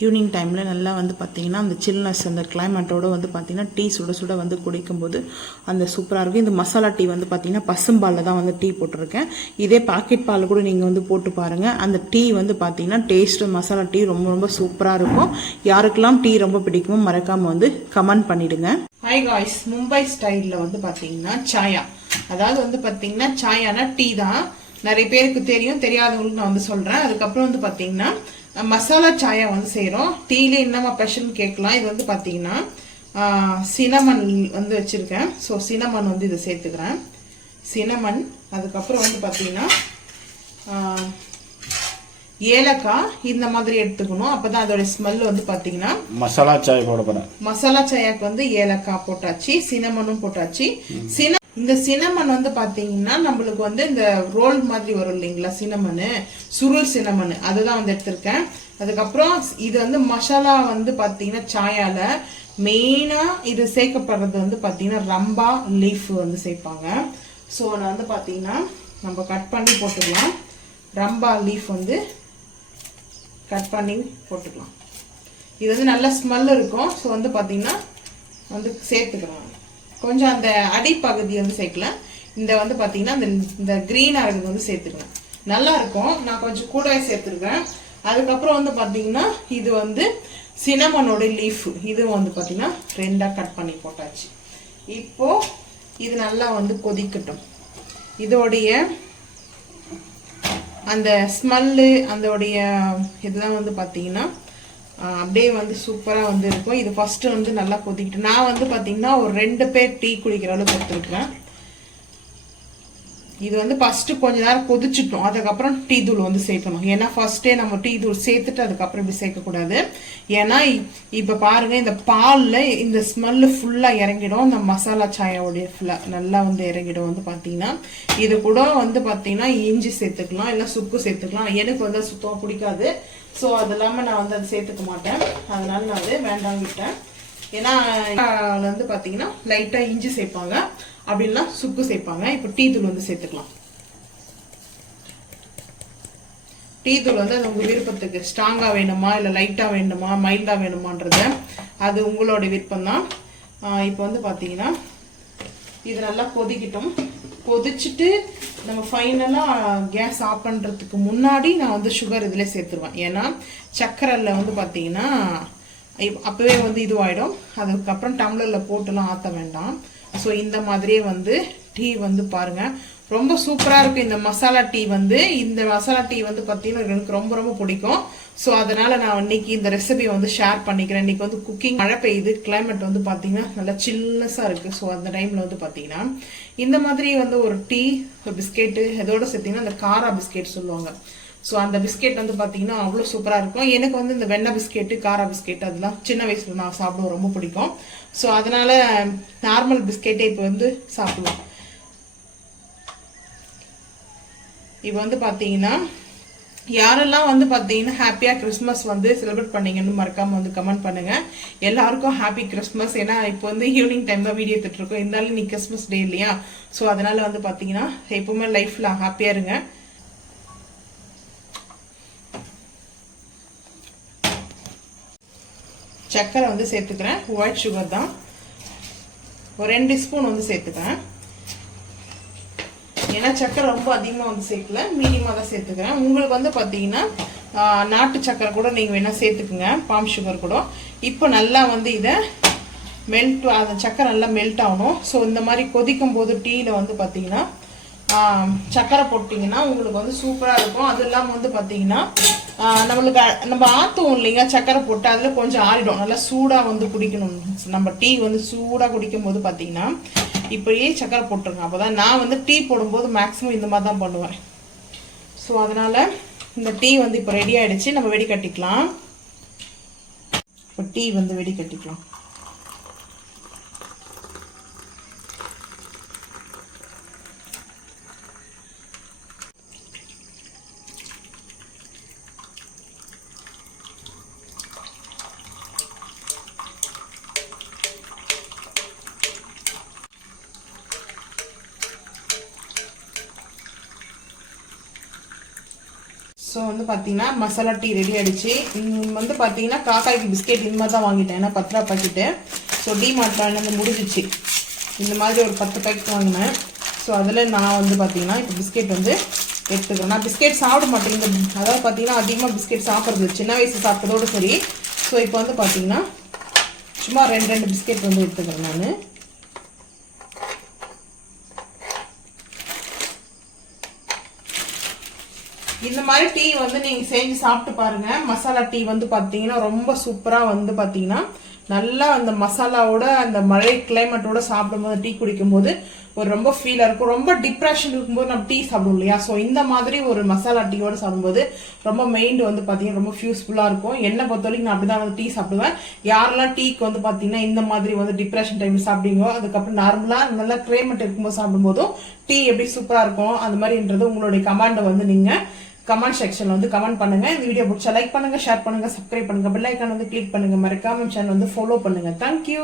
Evening டைமில் நல்லா வந்து பார்த்திங்கன்னா அந்த சில்னஸ் அந்த கிளைமேட்டோடு வந்து பார்த்திங்கன்னா டீ சுட சுட வந்து குடிக்கும்போது அந்த சூப்பராக இருக்கும். இந்த மசாலா டீ வந்து பார்த்திங்கன்னா பசும்பாலில் தான் வந்து டீ போட்டிருக்கேன். இதே பாக்கெட் பால் கூட நீங்கள் வந்து போட்டு பாருங்கள். அந்த டீ வந்து பார்த்திங்கன்னா டேஸ்ட்டு மசாலா டீ ரொம்ப ரொம்ப சூப்பராக இருக்கும். யாருக்கெல்லாம் டீ ரொம்ப பிடிக்குமோ மறக்காமல் வந்து கமெண்ட் பண்ணிவிடுங்க. ஹாய் காய்ஸ், மும்பை ஸ்டைலில் வந்து பார்த்திங்கன்னா சாயா, அதாவது வந்து பார்த்திங்கன்னா சாயானா டீ தான். நிறைய பேருக்கு தெரியும், தெரியாதவங்களுக்கு நான் வந்து சொல்கிறேன். அதுக்கப்புறம் வந்து பார்த்திங்கன்னா மசாலா சாயா வந்து செய்கிறோம். டீலே என்னமா ஸ்பெஷல்னு கேட்கலாம். இது வந்து பார்த்தீங்கன்னா சினமன் வந்து வச்சுருக்கேன். ஸோ சினமன் வந்து இதை சேர்த்துக்கிறேன். சினமன், அதுக்கப்புறம் வந்து பார்த்தீங்கன்னா ஏலக்காய் இந்த மாதிரி எடுத்துக்கணும். அப்போ தான் அதோட ஸ்மெல் வந்து பார்த்தீங்கன்னா மசாலா சாய் போட போகிறேன். மசாலா சாயாக்கு வந்து ஏலக்காய் போட்டாச்சு, சினமனும் போட்டாச்சு. இந்த சினமன் வந்து பாத்தீங்கன்னா நம்மளுக்கு வந்து இந்த ரோல் மாதிரி வரும் இல்லைங்களா, சினமனு, சுருள் சினமனு, அதுதான் வந்து எடுத்திருக்கேன். அதுக்கப்புறம் இது வந்து மசாலா வந்து பாத்தீங்கன்னா சாயால மெயினா இது சேர்க்கப்படுறது வந்து பாத்தீங்கன்னா ரம்பா லீஃப் வந்து சேர்ப்பாங்க. ஸோ நான் வந்து பாத்தீங்கன்னா நம்ம கட் பண்ணி போட்டுக்கலாம். ரம்பா லீஃப் வந்து கட் பண்ணி போட்டுக்கலாம். இது வந்து நல்ல ஸ்மெல் இருக்கும். ஸோ வந்து பாத்தீங்கன்னா வந்து சேர்த்துக்கிறோம். கொஞ்சம் அந்த அடிப்பகுதி வந்து சேர்க்கல. இந்த வந்து பார்த்தீங்கன்னா இந்த க்ரீனாக இருக்கிறது வந்து சேர்த்துக்கலாம், நல்லா இருக்கும். நான் கொஞ்சம் கூடவே சேர்த்துருக்கேன். அதுக்கப்புறம் வந்து பார்த்தீங்கன்னா இது வந்து சினமனோட லீஃப், இதுவும் வந்து பார்த்தீங்கன்னா ரெண்டாக கட் பண்ணி போட்டாச்சு. இப்போ இது நல்லா வந்து கொதிக்கட்டும். இதோடைய அந்த ஸ்மெல்லு அதோடைய இதெல்லாம் வந்து பார்த்தீங்கன்னா அப்படியே வந்து சூப்பராக வந்து இருக்கும். இது ஃபர்ஸ்ட் வந்து நல்லா கொதிக்கிட்டு நான் வந்து பார்த்தீங்கன்னா ஒரு 2 பேர் டீ குடிக்கிற அளவுக்கு எடுத்துருக்கேன். இது வந்து ஃபர்ஸ்ட் கொஞ்ச நேரம் கொதிச்சிட்டோம், அதுக்கப்புறம் டீ தூள் வந்து சேர்க்கணும். ஏன்னா ஃபர்ஸ்டே நம்ம டீ தூள் சேர்த்துட்டு அதுக்கப்புறம் இப்படி சேர்க்கக்கூடாது. ஏன்னா இப்போ பாருங்க, இந்த பாலில் இந்த ஸ்மெல்லு ஃபுல்லாக இறங்கிடும். இந்த மசாலா சாயாவுடைய ஃபுல்லாக நல்லா வந்து இறங்கிடும். வந்து பார்த்தீங்கன்னா இது கூட வந்து பார்த்தீங்கன்னா இஞ்சி சேர்த்துக்கலாம், இல்லை சுக்கு சேர்த்துக்கலாம். எனக்கு வந்து சுத்தமாக பிடிக்காது. ஸோ அது இல்லாமல் நான் வந்து அதை சேர்த்துக்க மாட்டேன். அதனால நான் அது வேண்டாம் விட்டேன். ஏன்னா வந்து பார்த்தீங்கன்னா லைட்டாக இஞ்சி சேர்ப்பாங்க, அப்படின்னா சுக்கு சேர்ப்பாங்க. இப்போ டீ தூள் வந்து சேர்த்துக்கலாம். டீ தூள் வந்து அது உங்கள் விருப்பத்துக்கு ஸ்ட்ராங்காக வேணுமா, இல்லை லைட்டாக வேணுமா, மைல்டாக வேணுமான்றது அது உங்களோட விருப்பம் தான். இப்போ வந்து பார்த்தீங்கன்னா இது நல்லா கொதிக்கட்டும். கொதிச்சுட்டு நம்ம ஃபைனலாக கேஸ் ஆஃப் பண்ணுறதுக்கு முன்னாடி நான் வந்து சுகர் இதில் சேர்த்துருவேன். ஏன்னா சக்கரையில் வந்து பார்த்தீங்கன்னா அப்போவே வந்து இதுவாகிடும். அதுக்கப்புறம் டம்ளரில் போட்டுலாம் ஆற்ற வேண்டாம். ஸோ இந்த மாதிரியே வந்து டீ வந்து பாருங்கள் ரொம்ப சூப்பராக இருக்கும். இந்த மசாலா டீ வந்து பார்த்தீங்கன்னா எனக்கு ரொம்ப ரொம்ப பிடிக்கும். ஸோ அதனால் நான் இன்னைக்கு இந்த ரெசிபி வந்து ஷேர் பண்ணிக்கிறேன். இன்னைக்கு வந்து குக்கிங், மழை பெய்யுது, கிளைமேட் வந்து பார்த்தீங்கன்னா நல்லா சில்னஸாக இருக்குது. ஸோ அந்த டைமில் வந்து பார்த்தீங்கன்னா இந்த மாதிரி வந்து ஒரு டீ, ஒரு பிஸ்கெட்டு, இதோட சேர்த்திங்கன்னா அந்த காரா பிஸ்கெட் சொல்லுவாங்க. ஸோ அந்த பிஸ்கெட் வந்து பார்த்தீங்கன்னா அவ்வளோ சூப்பராக இருக்கும். எனக்கு வந்து இந்த வெண்ணெய் பிஸ்கெட்டு, காரா பிஸ்கெட் அதெல்லாம் சின்ன வயசில் நான் சாப்பிடுவேன், ரொம்ப பிடிக்கும். ஸோ அதனால் நார்மல் பிஸ்கெட்டே இப்போ வந்து சாப்பிடலாம். இப்போ வந்து பார்த்தீங்கன்னா யாரெல்லாம் வந்து பார்த்தீங்கன்னா ஹாப்பியாக கிறிஸ்மஸ் வந்து செலிப்ரேட் பண்ணீங்கன்னு மறக்காமல் வந்து கமெண்ட் பண்ணுங்கள். எல்லாருக்கும் ஹாப்பி கிறிஸ்மஸ். ஏன்னா இப்போ வந்து ஈவினிங் டைம் தான் வீடியோ எடுத்துட்ருக்கோம். இருந்தாலும் இன்னைக்கு கிறிஸ்மஸ் டே இல்லையா? ஸோ அதனால் வந்து பார்த்தீங்கன்னா எப்பவுமே லைஃப்பில் ஹாப்பியாக இருங்க. சக்கரை வந்து சேர்த்துக்கிறேன், ஒயிட் சுகர் தான், ஒரு 2 ஸ்பூன் வந்து சேர்த்துக்கிறேன். ஏன்னா சக்கரை ரொம்ப அதிகமாக வந்து சேர்க்கல, மீடியமாக தான் சேர்த்துக்கிறேன். உங்களுக்கு வந்து பார்த்தீங்கன்னா நாட்டு சக்கரை கூட நீங்கள் வேணால் சேர்த்துக்குங்க, பாம் சுகர் கூட. இப்போ நல்லா வந்து இதை அந்த சக்கரை நல்லா மெல்ட் ஆகணும். ஸோ இந்த மாதிரி கொதிக்கும் போது டீயில் வந்து பார்த்தீங்கன்னா சக்கரை போட்டிங்கன்னா உங்களுக்கு வந்து சூப்பராக இருக்கும். அது இல்லாமல் வந்து பார்த்தீங்கன்னா நம்ம ஆற்றுவோம் இல்லைங்க, சக்கரை போட்டு அதில் கொஞ்சம் ஆறிடும். நல்லா சூடாக வந்து குடிக்கணும். நம்ம டீ வந்து சூடாக குடிக்கும் போது பார்த்தீங்கன்னா இப்போயே சக்கரை போட்டுருங்க. அப்போ தான் நான் வந்து டீ போடும்போது மேக்ஸிமம் இந்த மாதிரி தான் பண்ணுவேன். ஸோ அதனால் இந்த டீ வந்து இப்போ ரெடி ஆகிடுச்சு. நம்ம வெடி கட்டிக்கலாம். இப்போ டீ வந்து வெடி கட்டிக்கலாம். ஸோ வந்து பார்த்தீங்கன்னா மசாலா டீ ரெடி ஆகிடுச்சு. வந்து பார்த்தீங்கன்னா காக்காய்க்கு பிஸ்கெட் இந்த மாதிரி தான் வாங்கிட்டேன், ஏன்னா 10 ரூபா பாக்கெட்டு. ஸோ டிமார்ட்டில் வந்து முடிஞ்சிச்சு. இந்த மாதிரி ஒரு 10 பேக்கெட் வாங்கினேன். ஸோ அதில் நான் வந்து பார்த்தீங்கன்னா இப்போ பிஸ்கெட் வந்து எடுத்துக்கிறேன். நான் பிஸ்கெட் சாப்பிட மாட்டேன், அதாவது பார்த்தீங்கன்னா அதிகமாக பிஸ்கெட் சாப்பிட்றது சின்ன வயசு சாப்பிட்றதோடு சரி. ஸோ இப்போ வந்து பார்த்தீங்கன்னா சும்மா 2 பிஸ்கெட் வந்து எடுத்துக்கிறேன் நான். இந்த மாதிரி டீ வந்து நீங்கள் செஞ்சு சாப்பிட்டு பாருங்கள். மசாலா டீ வந்து பார்த்தீங்கன்னா ரொம்ப சூப்பராக வந்து பார்த்தீங்கன்னா நல்லா அந்த மசாலாவோட அந்த மழை கிளைமேட்டோட சாப்பிடும்போது டீ குடிக்கும்போது ஒரு ரொம்ப ஃபீலாக இருக்கும். ரொம்ப டிப்ரெஷன் இருக்கும்போது நம்ம டீ சாப்பிடுவோம் இல்லையா? ஸோ இந்த மாதிரி ஒரு மசாலா டீயோட சாப்பிடும்போது ரொம்ப மைண்ட் வந்து பார்த்தீங்கன்னா ரொம்ப ஃபியூஸ்ஃபுல்லாக இருக்கும். என்னை பொறுத்த வரைக்கும் நான் அப்படி தான் வந்து டீ சாப்பிடுவேன். யாரெல்லாம் டீக்கு வந்து பார்த்தீங்கன்னா இந்த மாதிரி வந்து டிப்ரெஷன் டைம் சாப்பிடுவீங்களோ, அதுக்கப்புறம் நார்மலாக நல்லா கிளைமேட் இருக்கும்போது சாப்பிடும்போதும் டீ எப்படி சூப்பராக இருக்கும் அந்த மாதிரின்றது உங்களுடைய கமெண்டை வந்து நீங்கள் கமெண்ட் செக்ஷன்ல வந்து கமெண்ட் பண்ணுங்க. இந்த வீடியோ பிடிச்சா லைக் பண்ணுங்க, ஷேர் பண்ணுங்க, சப்ஸ்கிரைப் பண்ணுங்க, பெல் ஐக்கான் வந்து கிளிக் பண்ணுங்க, மறக்காம சேனல் வந்து ஃபாலோ பண்ணுங்க. தேங்க்யூ.